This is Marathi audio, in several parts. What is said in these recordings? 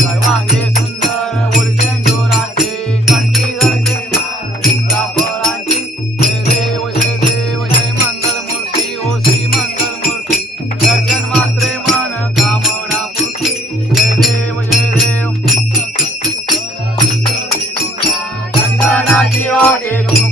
सर्वांगे सुंदर उर्जेंदुराचे कंठी धरते माळिका देव जय देव जय मंगल मूर्ती ओ श्री मंगल मूर्ती दर्शन मात्रे मन कामना पूर्ती जय देव जय देव चंदनाची ओढे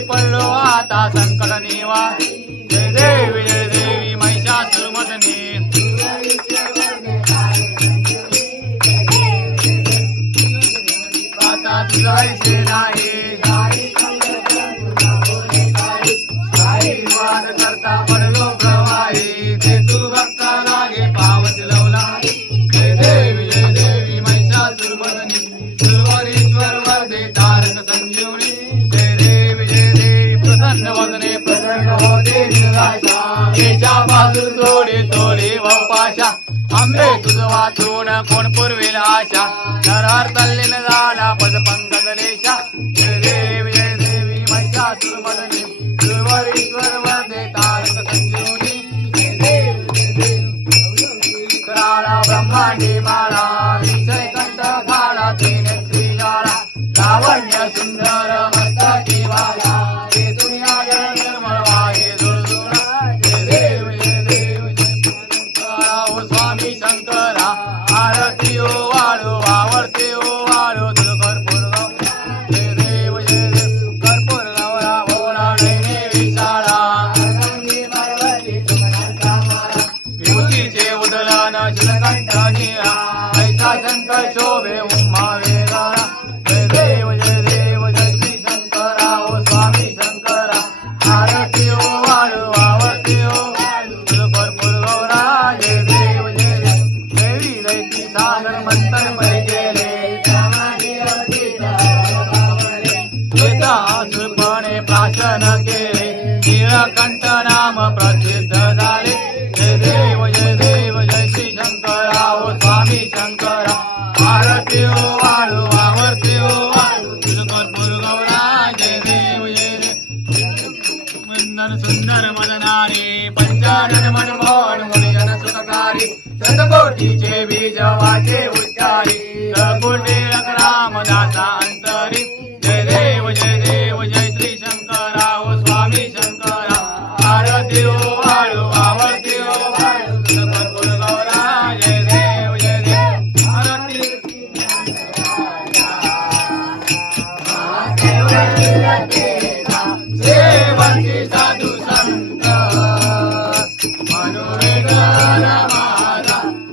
हारी पडलो आता संकट निवा जय देवी जय देवी महिषासुरमर्दनी आता तुझायचे नाही आंबेच्या बाजू थोडी थोडी वपाशा. आंबे तुझ वाचून कोण पुरवेल आशा. नरहर तल्लीन झाला पद पंगत रेषा जय देवी जय देवी महिषासुरमर्दनी शंकर शोभे उम्मा वेगाळा जय देव जय देव जय श्री शंकरा। ओ स्वामी शंकरा आरती ओ वाळू आवती ओ। भरपूर गौरा जय देव जय देव देवी दैती सागर मंतर पै गेले येतासपणे प्राशन केले। निळकंठ नाम प्रसिद्ध झाले। जय देव जय देव जय श्री शंकरा। ओ स्वामी शंकर। सुंदर मदनारे पंचानन मनमोहन मुनिजन सुखकारी शतकोटीचे बीज उच्चारी सकुटे रामदासा अंतरी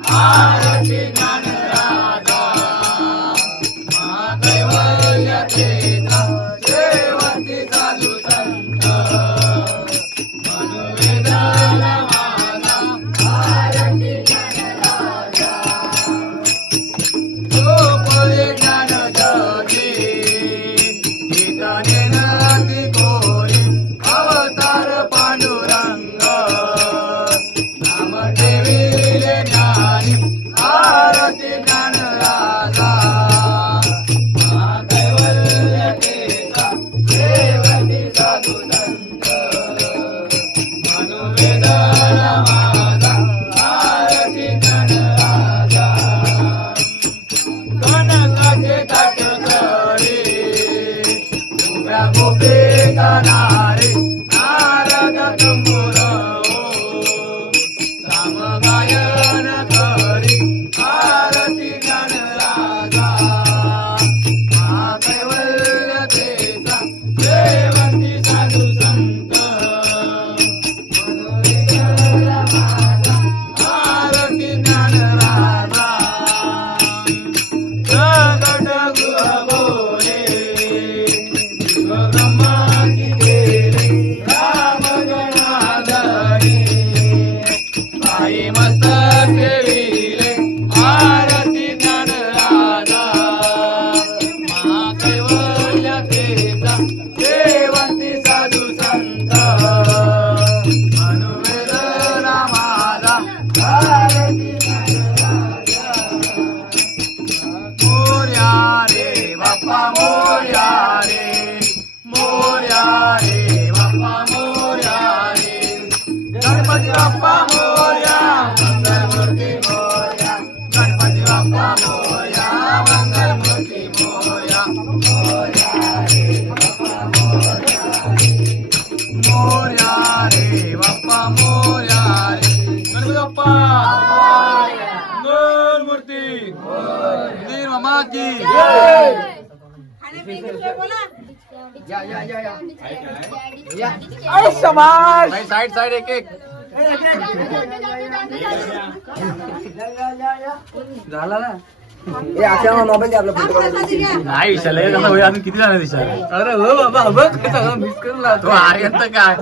आरती मामा की। साईड साईड साईड एक एक। झाला ना? नाही विशाल हे अजून किती जाणार विशाल अरे हो बाबा बघ मिस करून तो आर्यंत काय?